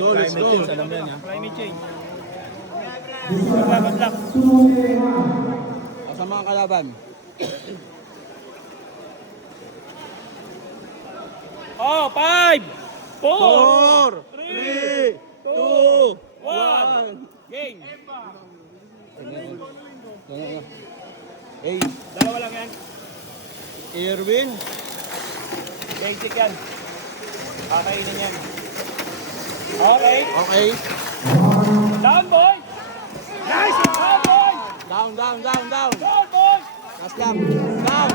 go, let's go. Alam yan, ha? Climate change. Good luck. Sa mga kalaban. Oh, 5, 4, 4, 3, 2, 1. Game. Hey, Dalawa lang yan. Erwin. Basic yan. Kakainin yan. Okay. Okay. Down, boy. Nice. Down, boy. Down. Down, boy. Last lang. Down.